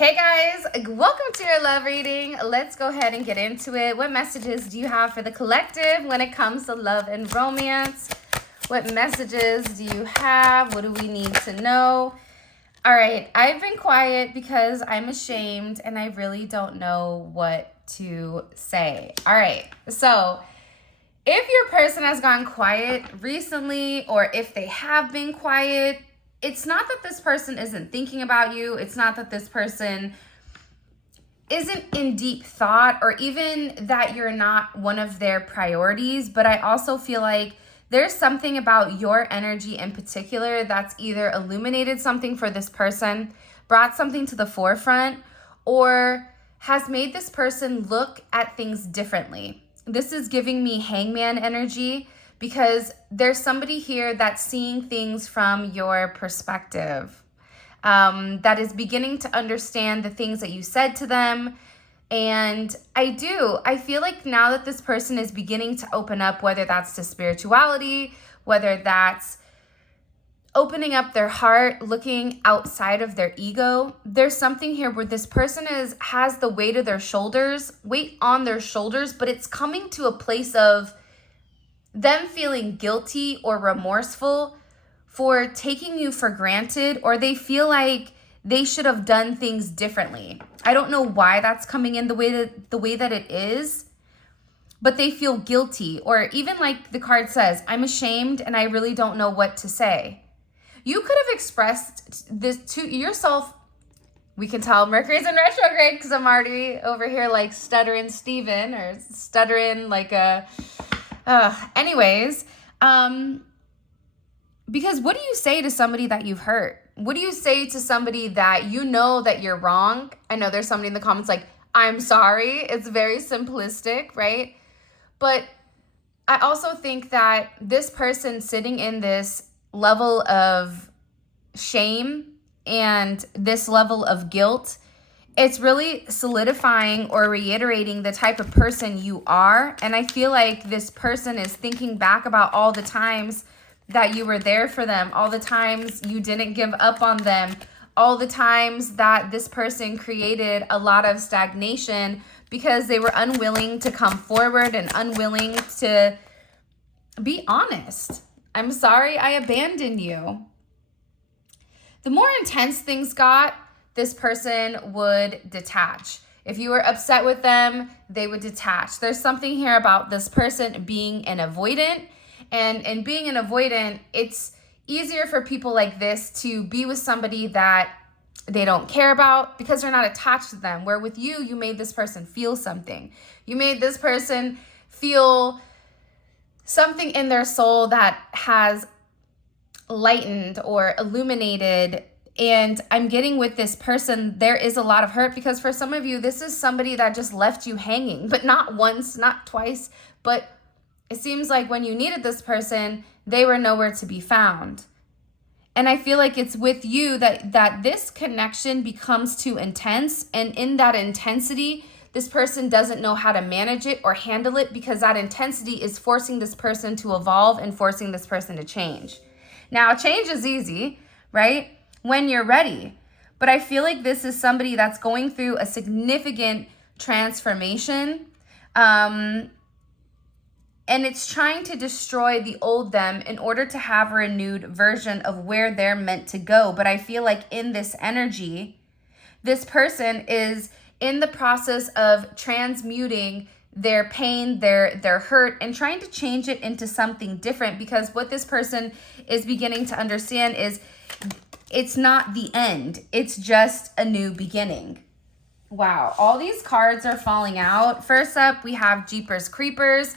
Hey guys, welcome to your love reading. Let's go ahead and get into it. What messages do you have for the collective when it comes to love and romance? What messages do you have? What do we need to know? All right, I've been quiet because I'm ashamed and I really don't know what to say. All right, so if your person has gone quiet recently or if they have been quiet, it's not that this person isn't thinking about you. It's not that this person isn't in deep thought or even that you're not one of their priorities. But I also feel like there's something about your energy in particular that's either illuminated something for this person, brought something to the forefront, or has made this person look at things differently. This is giving me hangman energy, because there's somebody here that's seeing things from your perspective, that is beginning to understand the things that you said to them. And I feel like now that this person is beginning to open up, whether that's to spirituality, whether that's opening up their heart, looking outside of their ego, there's something here where this person has the weight on their shoulders, but it's coming to a place of them feeling guilty or remorseful for taking you for granted, or they feel like they should have done things differently. I don't know why that's coming in the way that it is, but they feel guilty, or even like the card says, I'm ashamed and I really don't know what to say. You could have expressed this to yourself. We can tell Mercury's in retrograde because I'm already over here like stuttering Steven or stuttering like a... because what do you say to somebody that you've hurt? What do you say to somebody that you know that you're wrong? I know there's somebody in the comments like, I'm sorry. It's very simplistic, right? But I also think that this person sitting in this level of shame and this level of guilt, it's really solidifying or reiterating the type of person you are. And I feel like this person is thinking back about all the times that you were there for them, all the times you didn't give up on them, all the times that this person created a lot of stagnation because they were unwilling to come forward and unwilling to be honest. I'm sorry I abandoned you. The more intense things got, this person would detach. If you were upset with them, they would detach. There's something here about this person being an avoidant. And being an avoidant, it's easier for people like this to be with somebody that they don't care about because they're not attached to them. Where with you, you made this person feel something. You made this person feel something in their soul that has lightened or illuminated. And I'm getting with this person, there is a lot of hurt because for some of you, this is somebody that just left you hanging, but not once, not twice, but it seems like when you needed this person, they were nowhere to be found. And I feel like it's with you that this connection becomes too intense. And in that intensity, this person doesn't know how to manage it or handle it because that intensity is forcing this person to evolve and forcing this person to change. Now, change is easy, right? When you're ready. But I feel like this is somebody that's going through a significant transformation. And it's trying to destroy the old them in order to have a renewed version of where they're meant to go. But I feel like in this energy, this person is in the process of transmuting their pain, their hurt, and trying to change it into something different. Because what this person is beginning to understand is it's not the end. It's just a new beginning. Wow, all these cards are falling out. First up, we have Jeepers Creepers.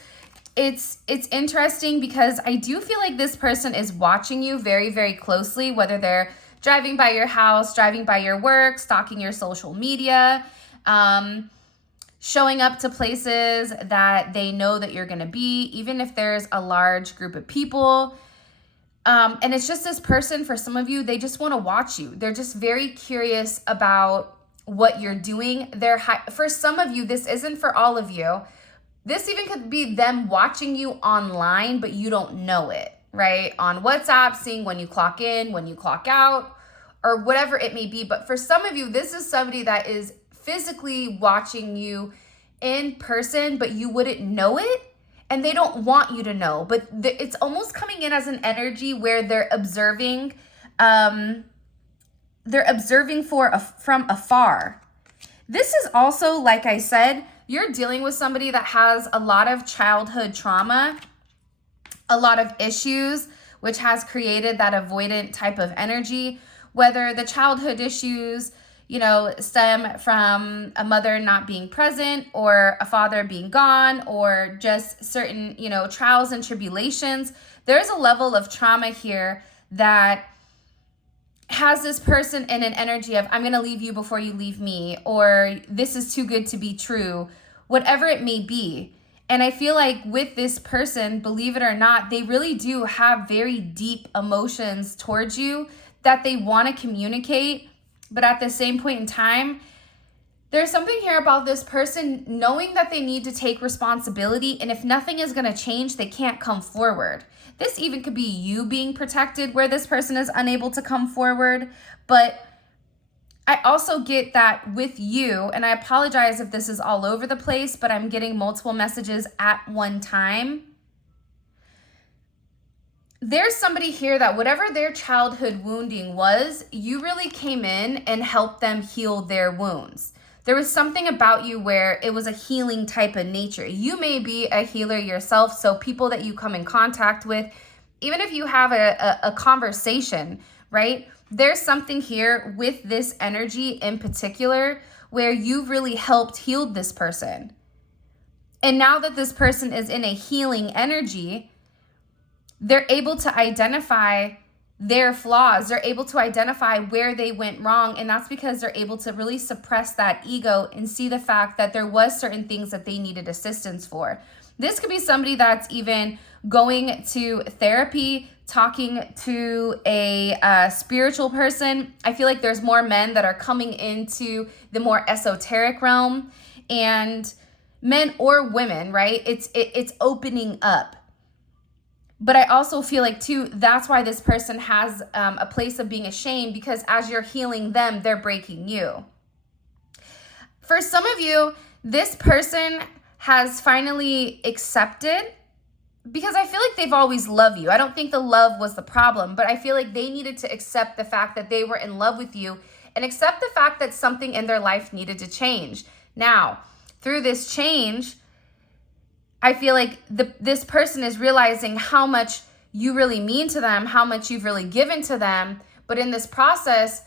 It's interesting because I do feel like this person is watching you very, very closely, whether they're driving by your house, driving by your work, stalking your social media, showing up to places that they know that you're going to be, even if there's a large group of people. And it's just this person, for some of you, they just want to watch you. They're just very curious about what you're doing. For some of you, this isn't for all of you. This even could be them watching you online, but you don't know it, right? On WhatsApp, seeing when you clock in, when you clock out, or whatever it may be. But for some of you, this is somebody that is physically watching you in person, but you wouldn't know it, and they don't want you to know. But it's almost coming in as an energy where they're observing from afar. This is also, like I said, you're dealing with somebody that has a lot of childhood trauma, a lot of issues, which has created that avoidant type of energy, whether the childhood issues, stem from a mother not being present or a father being gone, or just certain, trials and tribulations. There's a level of trauma here that has this person in an energy of, I'm going to leave you before you leave me, or this is too good to be true, whatever it may be. And I feel like with this person, believe it or not, they really do have very deep emotions towards you that they want to communicate. But at the same point in time, there's something here about this person knowing that they need to take responsibility. And if nothing is going to change, they can't come forward. This even could be you being protected where this person is unable to come forward. But I also get that with you, and I apologize if this is all over the place, but I'm getting multiple messages at one time. There's somebody here that whatever their childhood wounding was, you really came in and helped them heal their wounds. There was something about you where it was a healing type of nature. You may be a healer yourself, so people that you come in contact with, even if you have a conversation, right? There's something here with this energy in particular where you've really helped heal this person. And now that this person is in a healing energy, they're able to identify their flaws. They're able to identify where they went wrong. And that's because they're able to really suppress that ego and see the fact that there was certain things that they needed assistance for. This could be somebody that's even going to therapy, talking to a spiritual person. I feel like there's more men that are coming into the more esoteric realm, and men or women, right? It's opening up. But I also feel like, too, that's why this person has a place of being ashamed, because as you're healing them, they're breaking you. For some of you, this person has finally accepted, because I feel like they've always loved you. I don't think the love was the problem, but I feel like they needed to accept the fact that they were in love with you and accept the fact that something in their life needed to change. Now, through this change, I feel like this person is realizing how much you really mean to them, how much you've really given to them. But in this process,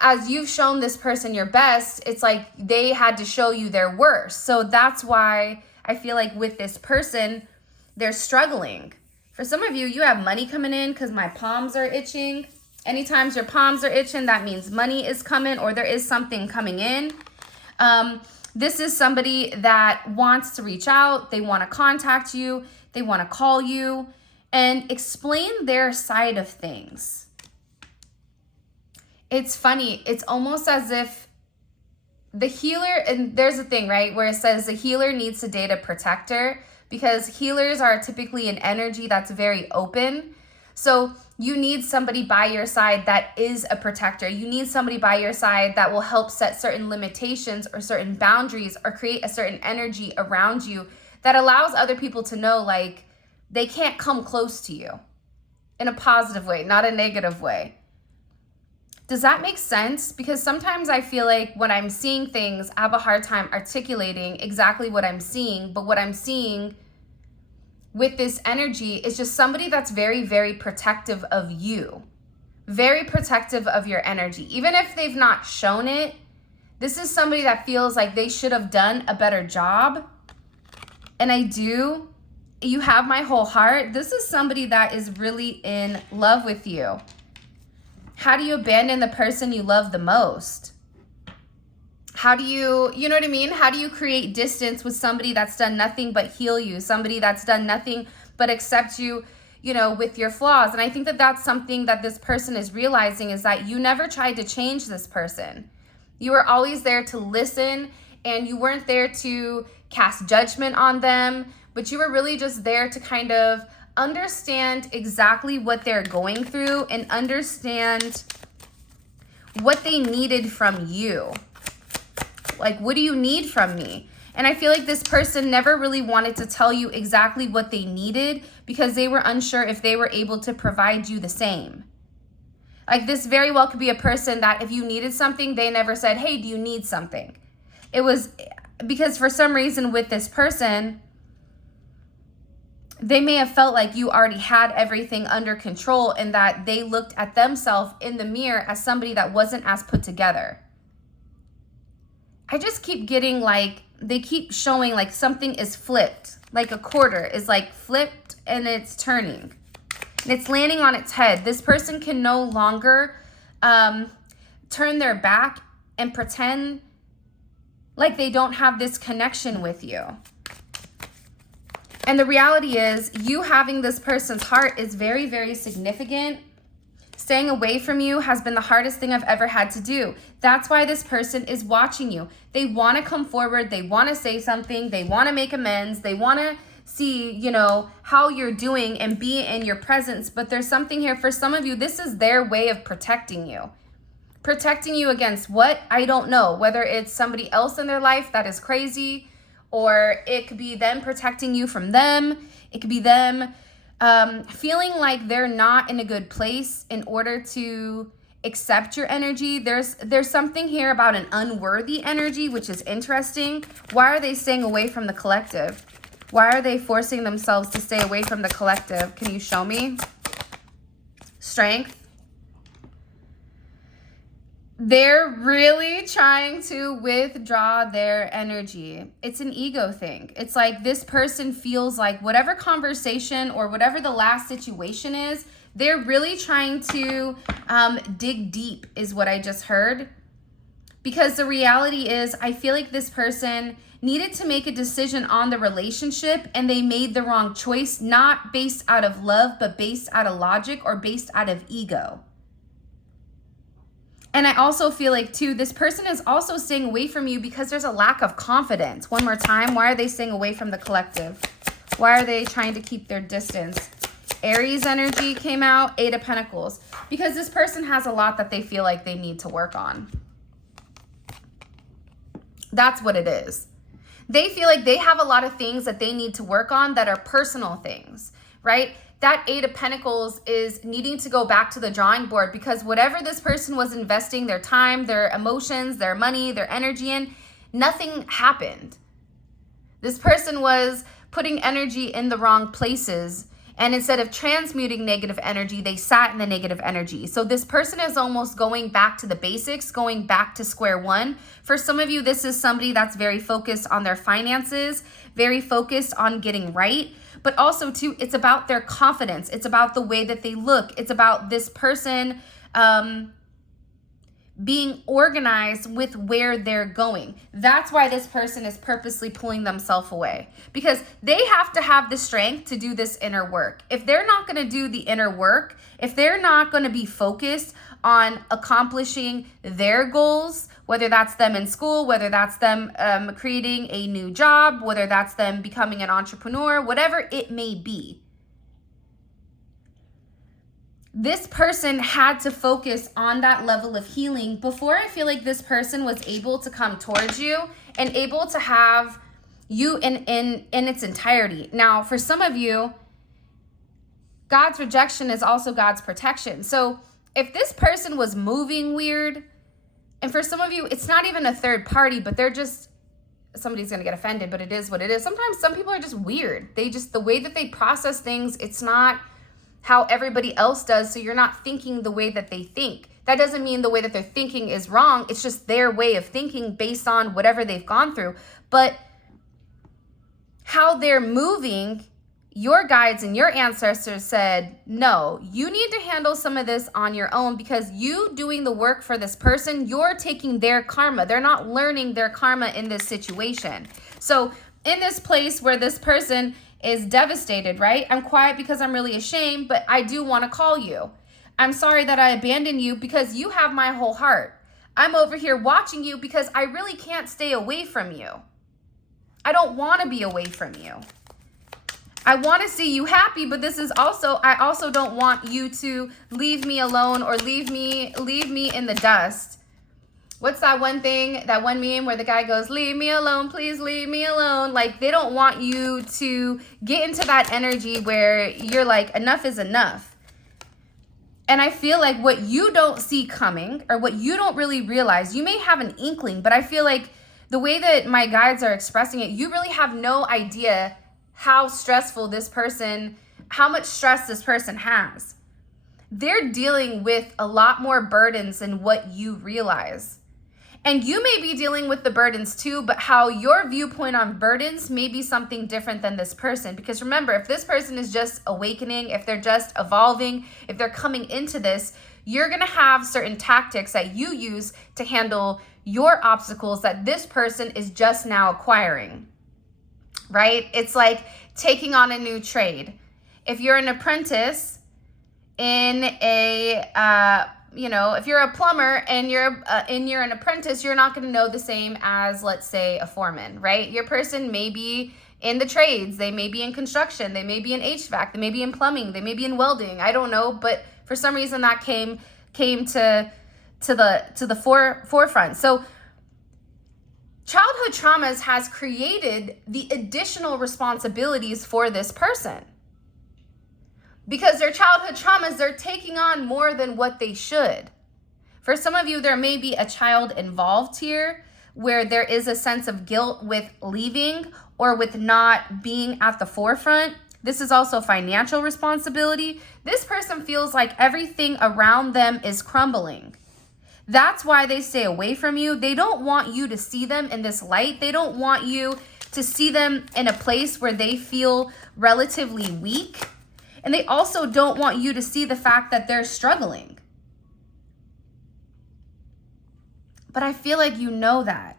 as you've shown this person your best, it's like they had to show you their worst. So that's why I feel like with this person, they're struggling. For some of you, you have money coming in because my palms are itching. Anytime your palms are itching, that means money is coming or there is something coming in. This is somebody that wants to reach out. They want to contact you. They want to call you and explain their side of things. It's funny. It's almost as if the healer, and there's a thing, right, where it says the healer needs to date a protector, because healers are typically an energy that's very open. So you need somebody by your side that is a protector. You need somebody by your side that will help set certain limitations or certain boundaries or create a certain energy around you that allows other people to know, like, they can't come close to you in a positive way, not a negative way. Does that make sense? Because sometimes I feel like when I'm seeing things, I have a hard time articulating exactly what I'm seeing, but what I'm seeing with this energy is just somebody that's very, very protective of you, very protective of your energy. Even if they've not shown it, this is somebody that feels like they should have done a better job. And I do. You have my whole heart. This is somebody that is really in love with you. How do you abandon the person you love the most? How do you know what I mean? How do you create distance with somebody that's done nothing but heal you? Somebody that's done nothing but accept you, with your flaws. And I think that that's something that this person is realizing, is that you never tried to change this person. You were always there to listen, and you weren't there to cast judgment on them, but you were really just there to kind of understand exactly what they're going through and understand what they needed from you. Like, what do you need from me? And I feel like this person never really wanted to tell you exactly what they needed because they were unsure if they were able to provide you the same. Like, this very well could be a person that if you needed something, they never said, hey, do you need something? It was because for some reason with this person, they may have felt like you already had everything under control and that they looked at themselves in the mirror as somebody that wasn't as put together. I just keep getting like, they keep showing like something is flipped, like a quarter is like flipped and it's turning and it's landing on its head. This person can no longer turn their back and pretend like they don't have this connection with you. And the reality is, you having this person's heart is very, very significant. Staying away from you has been the hardest thing I've ever had to do. That's why this person is watching you. They want to come forward. They want to say something. They want to make amends. They want to see, you know, how you're doing and be in your presence. But there's something here for some of you. This is their way of protecting you. Protecting you against what? I don't know. Whether it's somebody else in their life that is crazy, or it could be them protecting you from them. It could be them feeling like they're not in a good place in order to accept your energy. There's something here about an unworthy energy, which is interesting. Why are they staying away from the collective? Why are they forcing themselves to stay away from the collective? Can you show me? Strength. They're really trying to withdraw their energy. It's an ego thing. It's like this person feels like whatever conversation or whatever the last situation is, they're really trying to dig deep is what I just heard. Because the reality is, I feel like this person needed to make a decision on the relationship and they made the wrong choice, not based out of love, but based out of logic or based out of ego. And I also feel like, too, this person is also staying away from you because there's a lack of confidence. One more time, why are they staying away from the collective? Why are they trying to keep their distance? Aries energy came out, 8 of Pentacles. Because this person has a lot that they feel like they need to work on. That's what it is. They feel like they have a lot of things that they need to work on that are personal things, right? That 8 of Pentacles is needing to go back to the drawing board because whatever this person was investing their time, their emotions, their money, their energy in, nothing happened. This person was putting energy in the wrong places, and instead of transmuting negative energy, they sat in the negative energy. So this person is almost going back to the basics, going back to square one. For some of you, this is somebody that's very focused on their finances, very focused on getting right. But also, too, it's about their confidence. It's about the way that they look. It's about this person being organized with where they're going. That's why this person is purposely pulling themselves away. Because they have to have the strength to do this inner work. If they're not going to do the inner work, if they're not going to be focused on accomplishing their goals, whether that's them in school, whether that's them creating a new job, whether that's them becoming an entrepreneur, whatever it may be. This person had to focus on that level of healing before I feel like this person was able to come towards you and able to have you in its entirety. Now, for some of you, God's rejection is also God's protection. So if this person was moving weird, and for some of you, it's not even a third party, but they're just, somebody's going to get offended, but it is what it is. Sometimes some people are just weird. They just, the way that they process things, it's not how everybody else does. So you're not thinking the way that they think. That doesn't mean the way that they're thinking is wrong. It's just their way of thinking based on whatever they've gone through. But how they're moving, your guides and your ancestors said, no, you need to handle some of this on your own because you doing the work for this person, you're taking their karma. They're not learning their karma in this situation. So in this place where this person is devastated, right? I'm quiet because I'm really ashamed, but I do want to call you. I'm sorry that I abandoned you because you have my whole heart. I'm over here watching you because I really can't stay away from you. I don't want to be away from you. I want to see you happy, but this is also, I also don't want you to leave me alone or leave me in the dust. What's that one thing, that one meme where the guy goes, leave me alone, please leave me alone. Like, they don't want you to get into that energy where you're like, enough is enough. And I feel like what you don't see coming, or what you don't really realize, you may have an inkling, but I feel like the way that my guides are expressing it, you really have no idea how stressful this person, how much stress this person has. They're dealing with a lot more burdens than what you realize. And you may be dealing with the burdens too, but how your viewpoint on burdens may be something different than this person. Because remember, if this person is just awakening, if they're just evolving, if they're coming into this, you're going to have certain tactics that you use to handle your obstacles that this person is just now acquiring, right? It's like taking on a new trade. If you're an apprentice in a, if you're a plumber and you're an apprentice, you're not going to know the same as, let's say, a foreman, right? Your person may be in the trades. They may be in construction. They may be in HVAC. They may be in plumbing. They may be in welding. I don't know, but for some reason that came to the forefront. So childhood traumas has created the additional responsibilities for this person. Because their childhood traumas, they're taking on more than what they should. For some of you, there may be a child involved here where there is a sense of guilt with leaving or with not being at the forefront. This is also financial responsibility. This person feels like everything around them is crumbling. That's why they stay away from you. They don't want you to see them in this light. They don't want you to see them in a place where they feel relatively weak. And they also don't want you to see the fact that they're struggling. But I feel like you know that.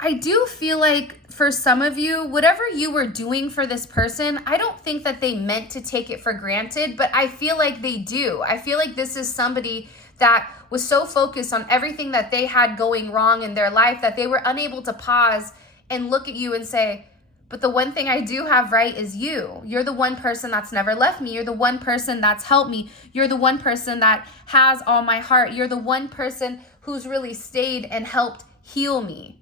I do feel like for some of you, whatever you were doing for this person, I don't think that they meant to take it for granted, but I feel like they do. I feel like this is somebody that was so focused on everything that they had going wrong in their life that they were unable to pause and look at you and say, but the one thing I do have right is you. You're the one person that's never left me. You're the one person that's helped me. You're the one person that has all my heart. You're the one person who's really stayed and helped heal me.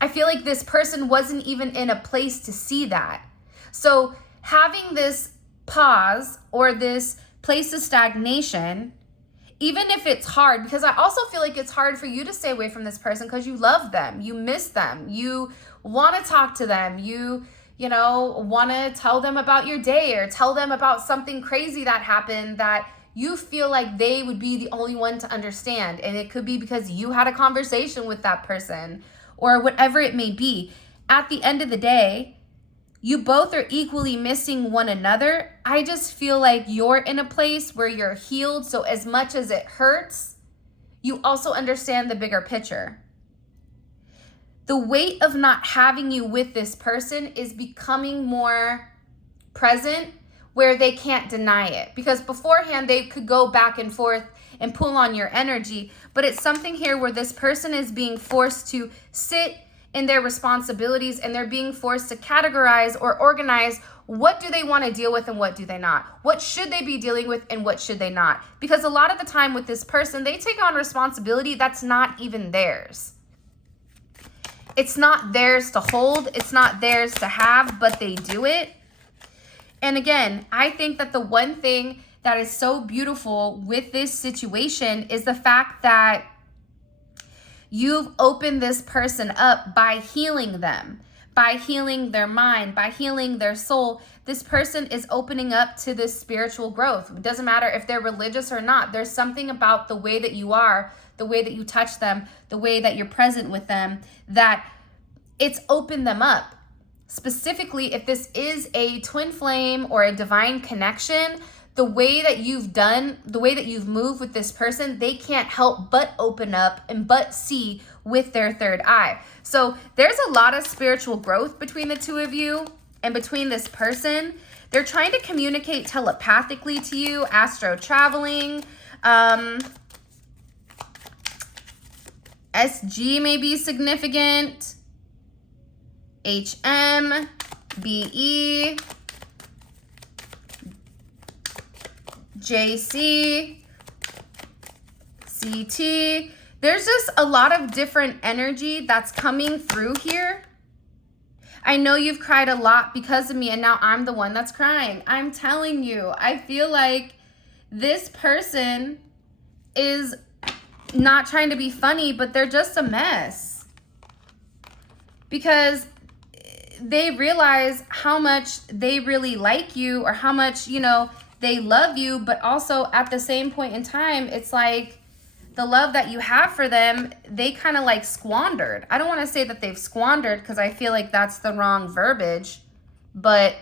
I feel like this person wasn't even in a place to see that. So having this pause or this place of stagnation, even if it's hard, because I also feel like it's hard for you to stay away from this person because you love them, you miss them, you want to talk to them, you want to tell them about your day or tell them about something crazy that happened that you feel like they would be the only one to understand. And it could be because you had a conversation with that person or whatever it may be. At the end of the day, you both are equally missing one another. I just feel like you're in a place where you're healed. So as much as it hurts, you also understand the bigger picture. The weight of not having you with this person is becoming more present where they can't deny it. Because beforehand, they could go back and forth and pull on your energy. But it's something here where this person is being forced to sit in their responsibilities and they're being forced to categorize or organize what do they want to deal with and what do they not. What should they be dealing with and what should they not? Because a lot of the time with this person, they take on responsibility that's not even theirs. It's not theirs to hold. It's not theirs to have, but they do it. And again, I think that the one thing that is so beautiful with this situation is the fact that you've opened this person up by healing them, by healing their mind, by healing their soul. This person is opening up to this spiritual growth. It doesn't matter if they're religious or not. There's something about the way that you are, the way that you touch them, the way that you're present with them, that it's opened them up. Specifically, if this is a twin flame or a divine connection, the way that you've done, the way that you've moved with this person, they can't help but open up and but see with their third eye. So there's a lot of spiritual growth between the two of you and between this person. They're trying to communicate telepathically to you, astro traveling. SG may be significant. HM, BE, JC, CT. There's just a lot of different energy that's coming through here. I know you've cried a lot because of me, and now I'm the one that's crying. I'm telling you, I feel like this person is not trying to be funny, but they're just a mess. Because they realize how much they really like you, or how much, you know, they love you, but also at the same point in time, it's like the love that you have for them, they kind of like squandered. I don't want to say that they've squandered because I feel like that's the wrong verbiage, but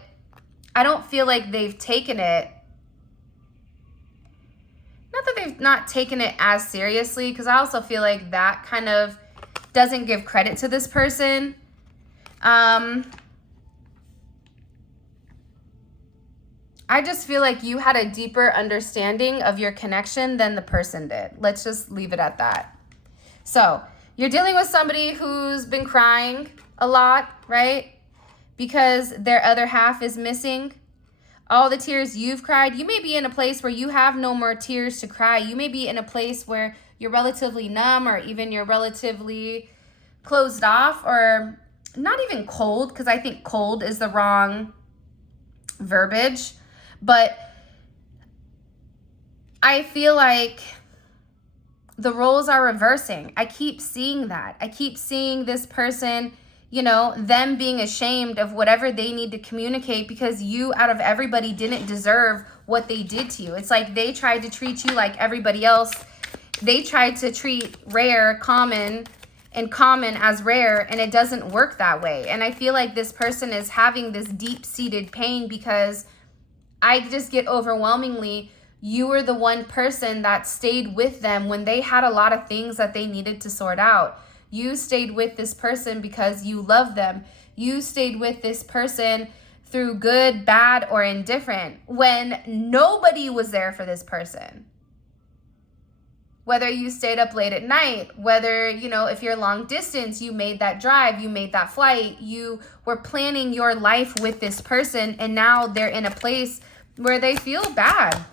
I don't feel like they've taken it. Not that they've not taken it as seriously, because I also feel like that kind of doesn't give credit to this person. I just feel like you had a deeper understanding of your connection than the person did. Let's just leave it at that. So you're dealing with somebody who's been crying a lot, right? Because their other half is missing. All the tears you've cried, you may be in a place where you have no more tears to cry. You may be in a place where you're relatively numb, or even you're relatively closed off, or not even cold, because I think cold is the wrong verbiage. But I feel like the roles are reversing. I keep seeing that. I keep seeing this person, you know, them being ashamed of whatever they need to communicate, because you, out of everybody, didn't deserve what they did to you. It's like they tried to treat you like everybody else. They tried to treat rare, common, and common as rare, and it doesn't work that way. And I feel like this person is having this deep-seated pain, because I just get overwhelmingly, you were the one person that stayed with them when they had a lot of things that they needed to sort out. You stayed with this person because you love them. You stayed with this person through good, bad, or indifferent, when nobody was there for this person. Whether you stayed up late at night, whether, you know, if you're long distance, you made that drive, you made that flight, you were planning your life with this person, and now they're in a place where they feel bad.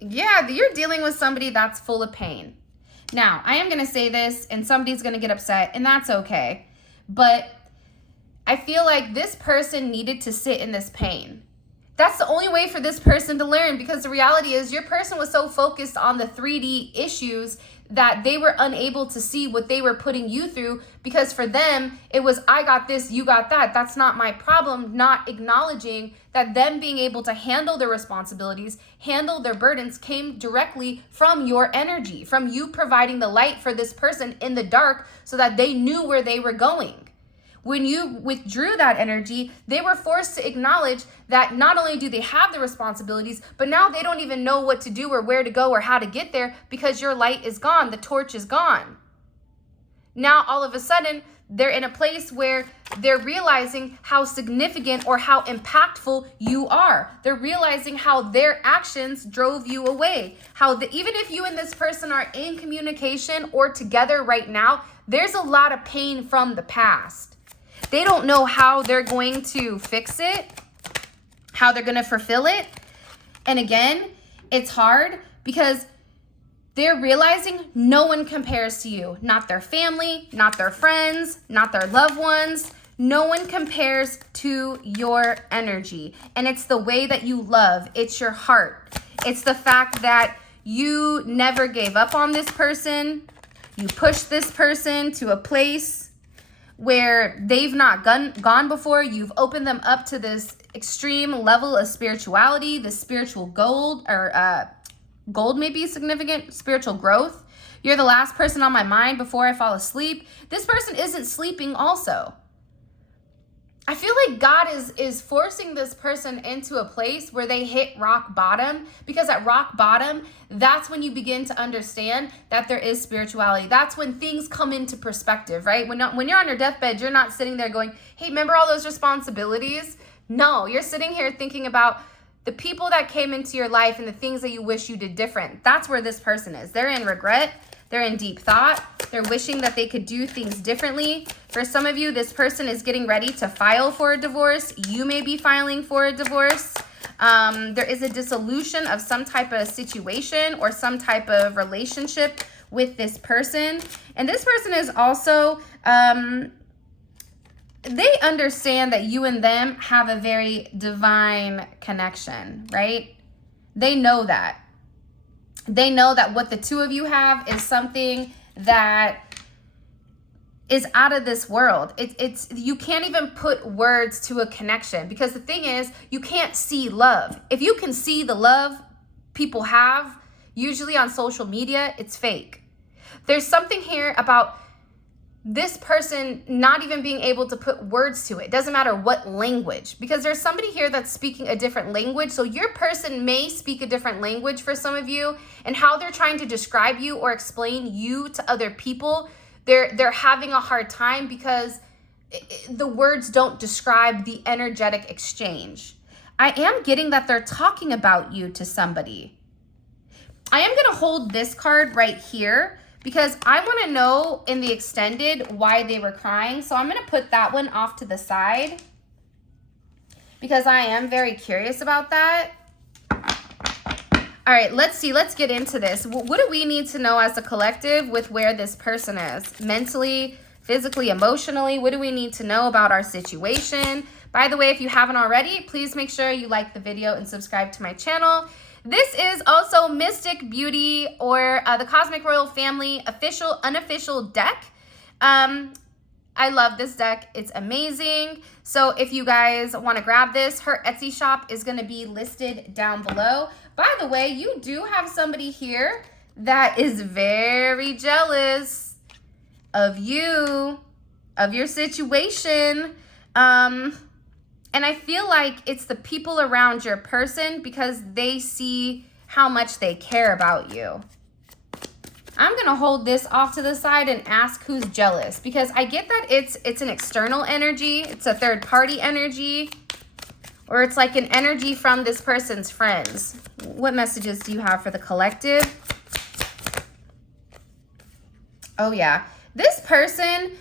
Yeah, you're dealing with somebody that's full of pain. Now, I am going to say this, and somebody's going to get upset, and that's okay. But I feel like this person needed to sit in this pain. That's the only way for this person to learn, because the reality is your person was so focused on the 3D issues that they were unable to see what they were putting you through, because for them, it was, I got this, you got that. That's not my problem. Not acknowledging that them being able to handle their responsibilities, handle their burdens, came directly from your energy, from you providing the light for this person in the dark so that they knew where they were going. When you withdrew that energy, they were forced to acknowledge that not only do they have the responsibilities, but now they don't even know what to do or where to go or how to get there, because your light is gone, the torch is gone. Now, all of a sudden, they're in a place where they're realizing how significant or how impactful you are. They're realizing how their actions drove you away. Even if you and this person are in communication or together right now, there's a lot of pain from the past. They don't know how they're going to fix it, how they're going to fulfill it. And again, it's hard because they're realizing no one compares to you. Not their family, not their friends, not their loved ones. No one compares to your energy. And it's the way that you love. It's your heart. It's the fact that you never gave up on this person. You pushed this person to a place where they've not gone before. You've opened them up to this extreme level of spirituality, the spiritual gold, or gold may be significant, spiritual growth. You're the last person on my mind before I fall asleep. This person isn't sleeping also. I feel like God is forcing this person into a place where they hit rock bottom, because at rock bottom, that's when you begin to understand that there is spirituality. That's when things come into perspective, right? When you're on your deathbed, you're not sitting there going, hey, remember all those responsibilities? No, you're sitting here thinking about the people that came into your life and the things that you wish you did different. That's where this person is. They're in regret. They're in deep thought. They're wishing that they could do things differently. For some of you, this person is getting ready to file for a divorce. You may be filing for a divorce. There is a dissolution of some type of situation or some type of relationship with this person. And this person is also, they understand that you and them have a very divine connection, right? They know that. They know that what the two of you have is something that is out of this world. It's you can't even put words to a connection, because the thing is, you can't see love. If you can see the love people have, usually on social media, it's fake. There's something here about this person not even being able to put words to it. It doesn't matter what language, because there's somebody here that's speaking a different language. So your person may speak a different language for some of you, and how they're trying to describe you or explain you to other people, they're having a hard time because the words don't describe the energetic exchange. I am getting that they're talking about you to somebody. I am going to hold this card right here, because I want to know in the extended why they were crying. So I'm going to put that one off to the side, because I am very curious about that. All right, let's see. Let's get into this. What do we need to know as a collective with where this person is? Mentally, physically, emotionally? What do we need to know about our situation? By the way, if you haven't already, please make sure you like the video and subscribe to my channel. This is also Mystic Beauty, or the Cosmic Royal Family official, unofficial deck. I love this deck. It's amazing. So if you guys want to grab this, her Etsy shop is going to be listed down below. By the way, you do have somebody here that is very jealous of you, of your situation. And I feel like it's the people around your person, because they see how much they care about you. I'm going to hold this off to the side and ask who's jealous, because I get that it's an external energy. It's a third party energy, or it's like an energy from this person's friends. What messages do you have for the collective? Oh yeah. This person,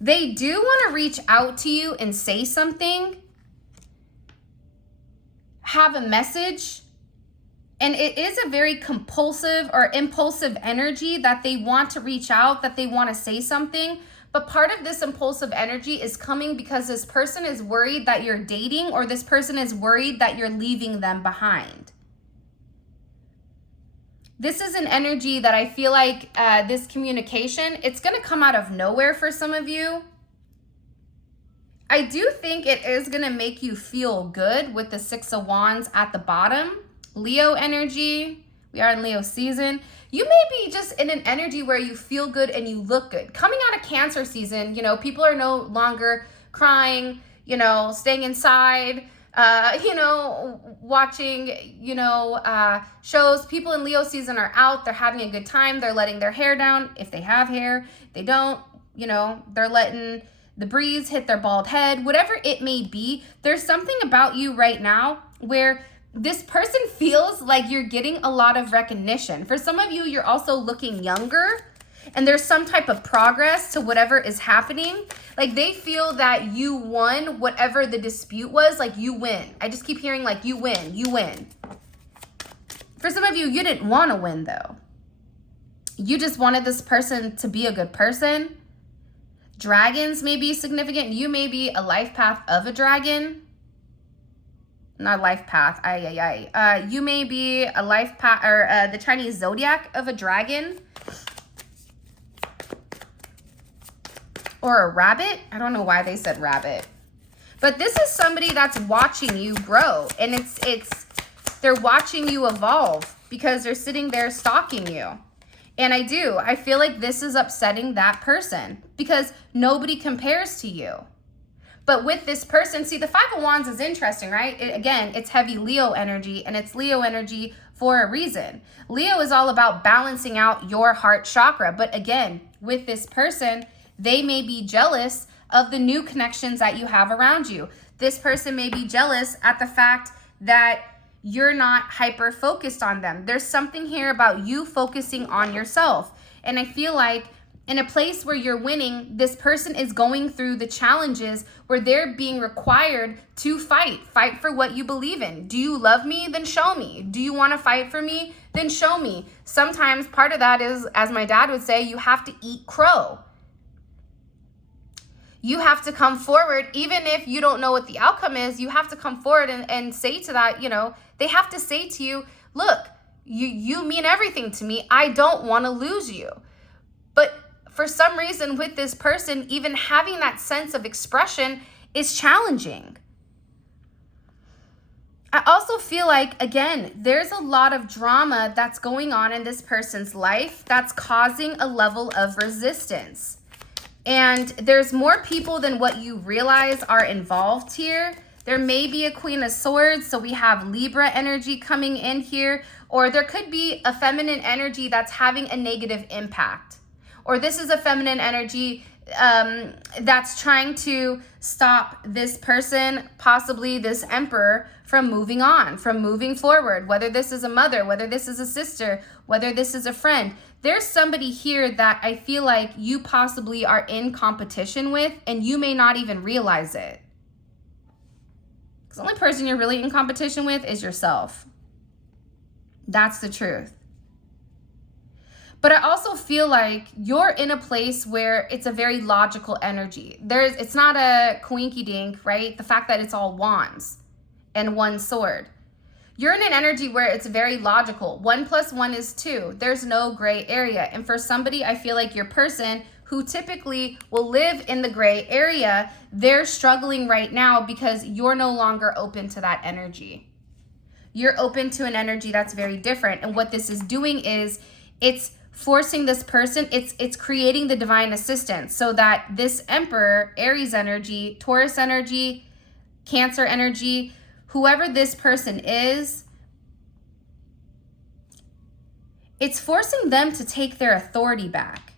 they do want to reach out to you and say something, have a message, and it is a very compulsive or impulsive energy that they want to reach out, that they want to say something. But part of this impulsive energy is coming because this person is worried that you're dating, or this person is worried that you're leaving them behind. This is an energy that I feel like this communication, it's going to come out of nowhere for some of you. I do think it is going to make you feel good with the Six of Wands at the bottom. Leo energy. We are in Leo season. You may be just in an energy where you feel good and you look good. Coming out of Cancer season, you know, people are no longer crying, you know, staying inside, you know, watching, you know, shows. People in Leo season are out. They're having a good time. They're letting their hair down. If they have hair, they don't, you know, they're letting the breeze hit their bald head, whatever it may be. There's something about you right now where this person feels like you're getting a lot of recognition. For some of you, you're also looking younger, and there's some type of progress to whatever is happening. Like they feel that you won whatever the dispute was, like you win. I just keep hearing like you win, you win. For some of you, you didn't want to win though. You just wanted this person to be a good person. Dragons may be significant. You may be a life path of a dragon. Not life path. You may be a life path, or the Chinese zodiac of a dragon. Or a rabbit. I don't know why they said rabbit. But this is somebody that's watching you grow. And they're watching you evolve, because they're sitting there stalking you. And I feel like this is upsetting that person, because nobody compares to you. But with this person, see, the Five of Wands is interesting, right? Again, it's heavy Leo energy, and it's Leo energy for a reason. Leo is all about balancing out your heart chakra. But again, with this person, they may be jealous of the new connections that you have around you. This person may be jealous at the fact that you're not hyper focused on them. There's something here about you focusing on yourself. And I feel like in a place where you're winning, this person is going through the challenges where they're being required to fight for what you believe in. Do you love me? Then show me. Do you want to fight for me? Then show me. Sometimes part of that is, as my dad would say, you have to eat crow. You have to come forward, even if you don't know what the outcome is, you have to come forward and say to that, you know, they have to say to you, look, you mean everything to me. I don't want to lose you. But for some reason with this person, even having that sense of expression is challenging. I also feel like, again, there's a lot of drama that's going on in this person's life that's causing a level of resistance. And there's more people than what you realize are involved here. There may be a Queen of Swords, so we have Libra energy coming in here, or there could be a feminine energy that's having a negative impact. Or this is a feminine energy that's trying to stop this person, possibly this Emperor, from moving on, from moving forward, whether this is a mother, whether this is a sister, whether this is a friend. There's somebody here that I feel like you possibly are in competition with, and you may not even realize it. Because the only person you're really in competition with is yourself. That's the truth. But I also feel like you're in a place where it's a very logical energy. It's not a coinky dink, right? The fact that it's all wands and one sword. You're in an energy where it's very logical. 1 + 1 is 2. There's no gray area. And for somebody, I feel like your person who typically will live in the gray area, they're struggling right now because you're no longer open to that energy. You're open to an energy that's very different. And what this is doing is it's forcing this person, it's creating the divine assistance so that this Emperor, Aries energy, Taurus energy, Cancer energy, whoever this person is, it's forcing them to take their authority back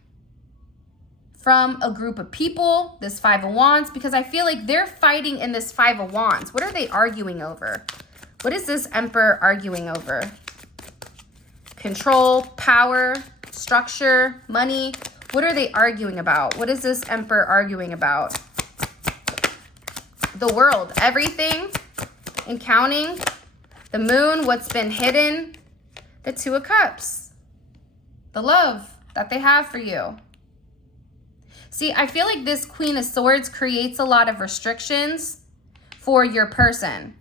from a group of people, this 5 of Wands, because I feel like they're fighting in this 5 of Wands. What are they arguing over? What is this Emperor arguing over? Control, power, structure, money. What are they arguing about? What is this Emperor arguing about? The world, everything and counting. The moon, what's been hidden. The 2 of Cups. The love that they have for you. See, I feel like this Queen of Swords creates a lot of restrictions for your person.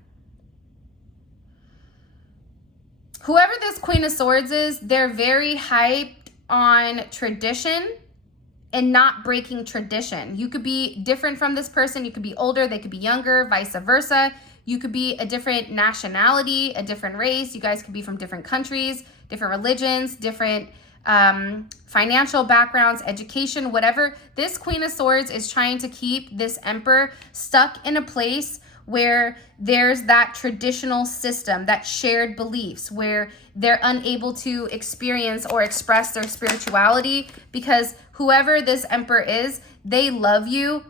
Whoever this Queen of Swords is, they're very hyped on tradition and not breaking tradition. You could be different from this person. You could be older, they could be younger, vice versa. You could be a different nationality, a different race. You guys could be from different countries, different religions, different financial backgrounds, education, whatever. This Queen of Swords is trying to keep this Emperor stuck in a place where there's that traditional system, that shared beliefs, where they're unable to experience or express their spirituality because whoever this Emperor is, they love you.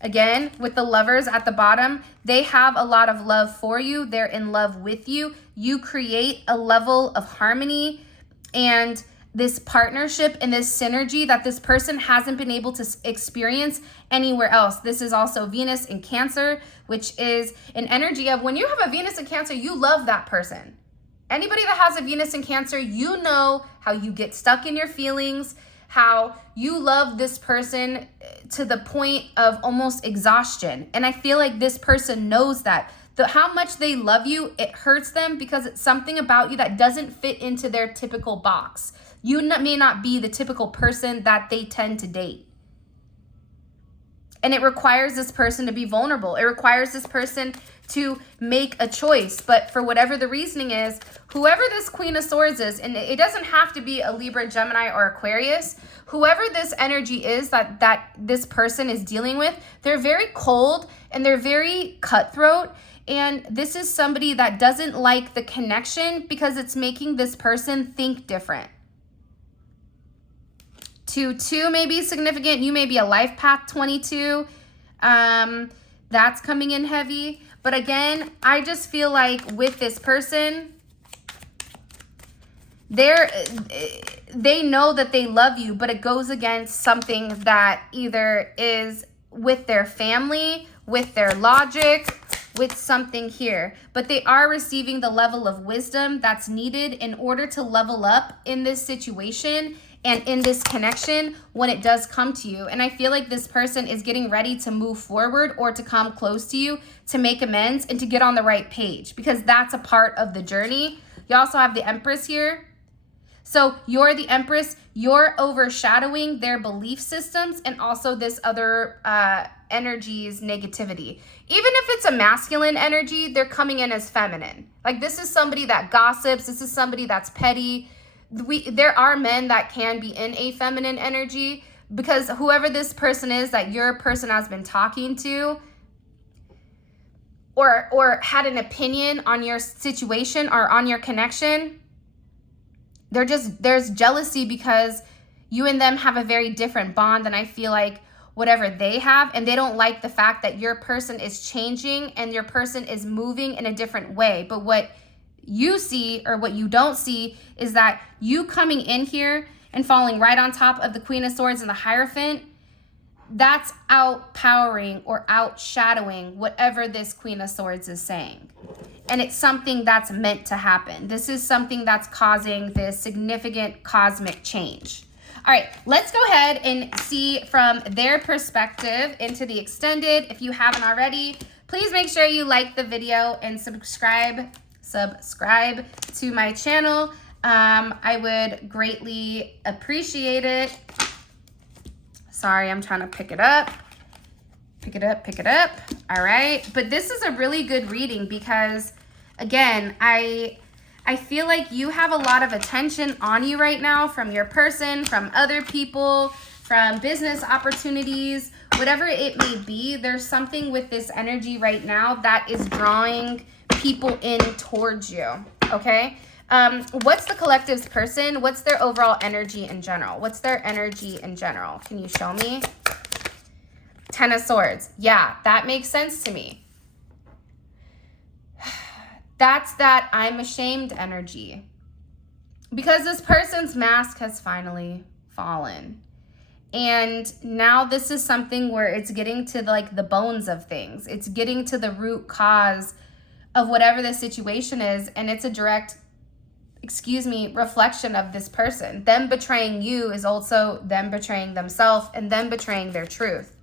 Again, with the Lovers at the bottom, they have a lot of love for you. They're in love with you. You create a level of harmony and this partnership and this synergy that this person hasn't been able to experience anywhere else. This is also Venus in Cancer, which is an energy of when you have a Venus in Cancer, you love that person. Anybody that has a Venus in Cancer, you know how you get stuck in your feelings, how you love this person to the point of almost exhaustion. And I feel like this person knows that. How much they love you, it hurts them because it's something about you that doesn't fit into their typical box. You may not be the typical person that they tend to date. And it requires this person to be vulnerable. It requires this person to make a choice. But for whatever the reasoning is, whoever this Queen of Swords is, and it doesn't have to be a Libra, Gemini, or Aquarius, whoever this energy is that this person is dealing with, they're very cold and they're very cutthroat. And this is somebody that doesn't like the connection because it's making this person think different. 2 may be significant. You may be a life path 22. That's coming in heavy. But again, I just feel like with this person, they know that they love you, but it goes against something that either is with their family, with their logic, with something here. But they are receiving the level of wisdom that's needed in order to level up in this situation and in this connection when it does come to you. And I feel like this person is getting ready to move forward or to come close to you to make amends and to get on the right page, because that's a part of the journey. You also have the Empress here. So you're the Empress, you're overshadowing their belief systems and also this other energy's negativity. Even if it's a masculine energy, they're coming in as feminine. Like, this is somebody that gossips. This is somebody that's petty. There are men that can be in a feminine energy, because whoever this person is that your person has been talking to or had an opinion on your situation or on your connection, there's jealousy because you and them have a very different bond than I feel like whatever they have, and they don't like the fact that your person is changing and your person is moving in a different way. But what you see, or what you don't see, is that you coming in here and falling right on top of the Queen of Swords and the Hierophant, that's outpowering or outshadowing whatever this Queen of Swords is saying. And it's something that's meant to happen. This is something that's causing this significant cosmic change. All right, let's go ahead and see from their perspective into the extended. If you haven't already, please make sure you like the video and subscribe to my channel. I would greatly appreciate it. Sorry, I'm trying to pick it up. Pick it up. All right, but this is a really good reading because, again, I feel like you have a lot of attention on you right now from your person, from other people, from business opportunities, whatever it may be. There's something with this energy right now that is drawing people in towards you, okay? What's the collective's person? What's their overall energy in general? What's their energy in general? Can you show me? Ten of Swords. Yeah, that makes sense to me. That's that I'm ashamed energy. Because this person's mask has finally fallen. And now this is something where it's getting to like the bones of things. It's getting to the root cause of whatever the situation is. And it's a direct, reflection of this person. Them betraying you is also them betraying themselves and them betraying their truth.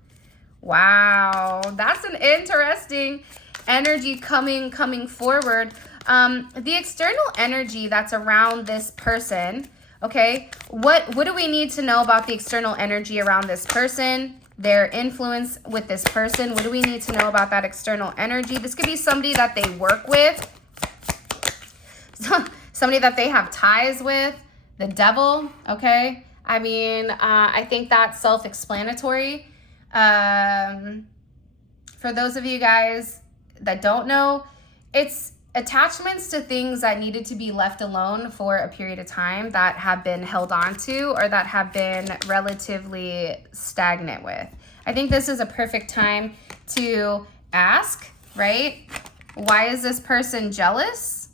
Wow, that's an interesting energy coming forward. The external energy that's around this person, okay? What do we need to know about the external energy around this person? Their influence with this person. What do we need to know about that external energy? This could be somebody that they work with, somebody that they have ties with, the devil, okay? I mean, I think that's self-explanatory. For those of you guys that don't know, it's attachments to things that needed to be left alone for a period of time that have been held on to or that have been relatively stagnant with. I think this is a perfect time to ask, right? Why is this person jealous?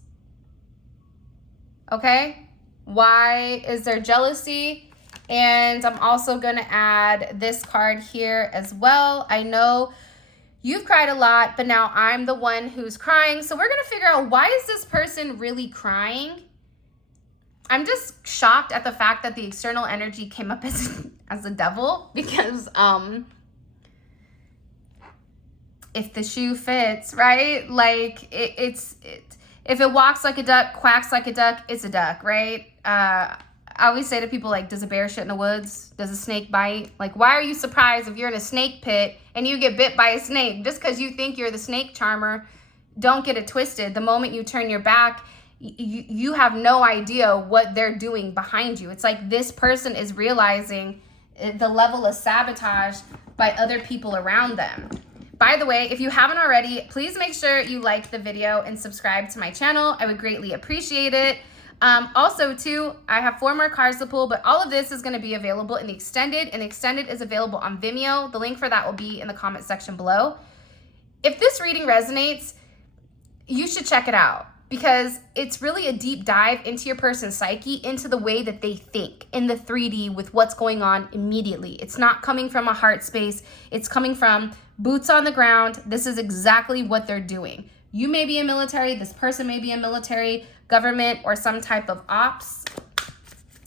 Okay, why is there jealousy? And I'm also going to add this card here as well. I know you've cried a lot, but now I'm the one who's crying. So we're going to figure out, why is this person really crying? I'm just shocked at the fact that the external energy came up as a devil, because if the shoe fits, right? Like if it walks like a duck, quacks like a duck, it's a duck, right? I always say to people, like, does a bear shit in the woods? Does a snake bite? Like, why are you surprised if you're in a snake pit and you get bit by a snake? Just because you think you're the snake charmer, don't get it twisted. The moment you turn your back, you have no idea what they're doing behind you. It's like this person is realizing the level of sabotage by other people around them. By the way, if you haven't already, please make sure you like the video and subscribe to my channel. I would greatly appreciate it. Also, too, I have 4 more cards to pull, but all of this is going to be available in the extended, and the extended is available on Vimeo. The link for that will be in the comment section below. If this reading resonates, you should check it out, because it's really a deep dive into your person's psyche, into the way that they think in the 3D with what's going on immediately. It's not coming from a heart space. It's coming from boots on the ground. This is exactly what they're doing. You may be a military. This person may be a military, government, or some type of ops.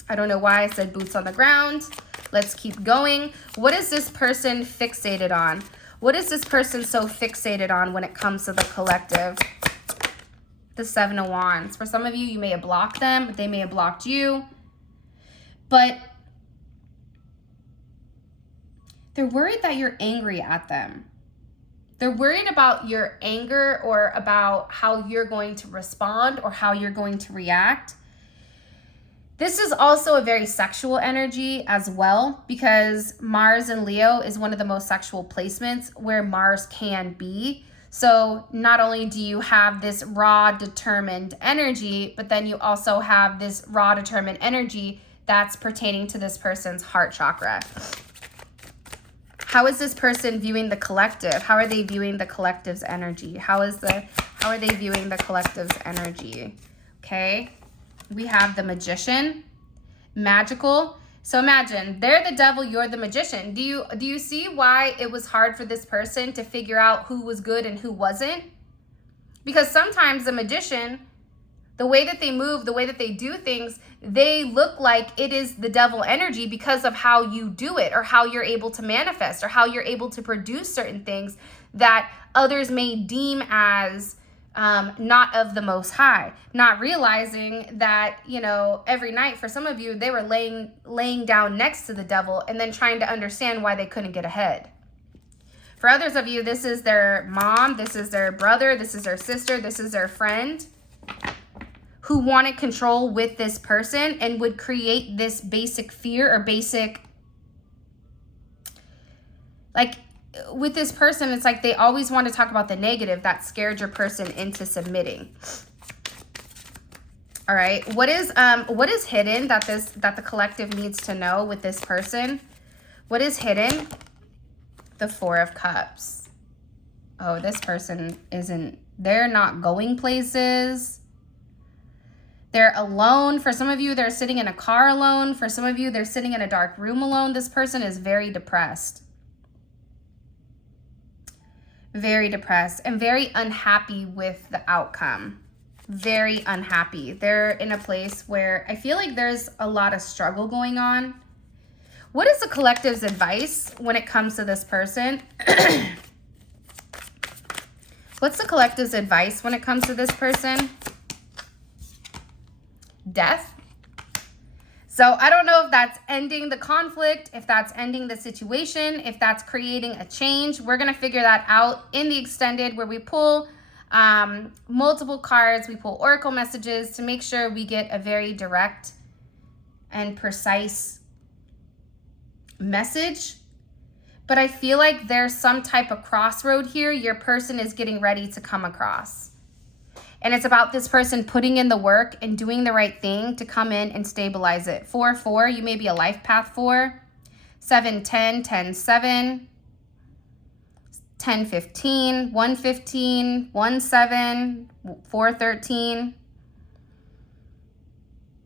I don't know why I said boots on the ground. Let's keep going. What is this person fixated on? What is this person so fixated on when it comes to the collective? The 7 of Wands. For some of you, you may have blocked them. They may have blocked you. But they're worried that you're angry at them. They're worried about your anger, or about how you're going to respond, or how you're going to react. This is also a very sexual energy as well, because Mars in Leo is one of the most sexual placements where Mars can be. So not only do you have this raw, determined energy, but then you also have this raw, determined energy that's pertaining to this person's heart chakra. How is this person viewing the collective? How are they viewing the collective's energy? How are they viewing the collective's energy? Okay. We have the Magician, magical. So imagine they're the devil, you're the magician. Do you see why it was hard for this person to figure out who was good and who wasn't? Because sometimes the magician, the way that they move, the way that they do things, they look like it is the devil energy because of how you do it, or how you're able to manifest, or how you're able to produce certain things that others may deem as not of the Most High, not realizing that, you know, every night for some of you, they were laying down next to the devil and then trying to understand why they couldn't get ahead. For others of you, this is their mom, this is their brother, this is their sister, this is their friend who wanted control with this person and would create this basic fear, or basic, like, with this person, it's like they always want to talk about the negative that scared your person into submitting. All right. What is hidden that the collective needs to know with this person? What is hidden? The 4 of Cups. Oh, this person they're not going places. They're alone. For some of you, they're sitting in a car alone. For some of you, they're sitting in a dark room alone. This person is very depressed. Very depressed and very unhappy with the outcome. Very unhappy. They're in a place where I feel like there's a lot of struggle going on. What is the collective's advice when it comes to this person? What's the collective's advice when it comes to this person? Death. So I don't know if that's ending the conflict, if that's ending the situation, if that's creating a change. We're going to figure that out in the extended, where we pull multiple cards. We pull oracle messages to make sure we get a very direct and precise message. But I feel like there's some type of crossroad here your person is getting ready to come across. And it's about this person putting in the work and doing the right thing to come in and stabilize it. 4-4, you may be a life path 4. 7-10, 10-7. 10-15, 1-15, 1-7, 4-13.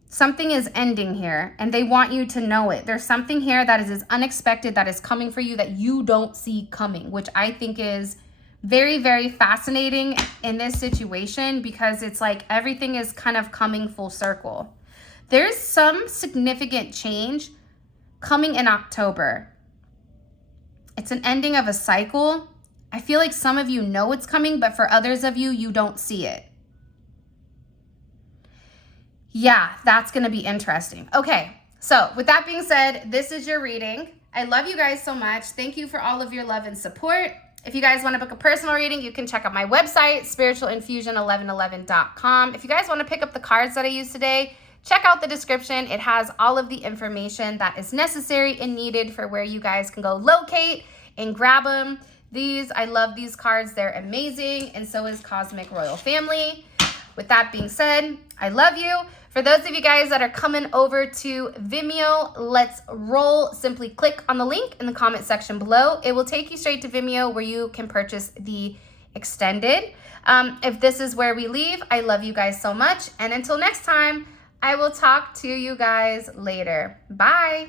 Something is ending here, and they want you to know it. There's something here that is unexpected that is coming for you that you don't see coming, which I think is very, very fascinating in this situation, because it's like everything is kind of coming full circle. There's some significant change coming in October. It's an ending of a cycle. I feel like some of you know it's coming, but for others of you, you don't see it. Yeah, that's going to be interesting. Okay, so with that being said, this is your reading. I love you guys so much. Thank you for all of your love and support. If you guys want to book a personal reading, you can check out my website, spiritualinfusion1111.com. If you guys want to pick up the cards that I used today, check out the description. It has all of the information that is necessary and needed for where you guys can go locate and grab them. I love these cards. They're amazing, and so is Cosmic Royal Family. With that being said, I love you. For those of you guys that are coming over to Vimeo, let's roll. Simply click on the link in the comment section below. It will take you straight to Vimeo, where you can purchase the extended. If this is where we leave, I love you guys so much. And until next time, I will talk to you guys later. Bye.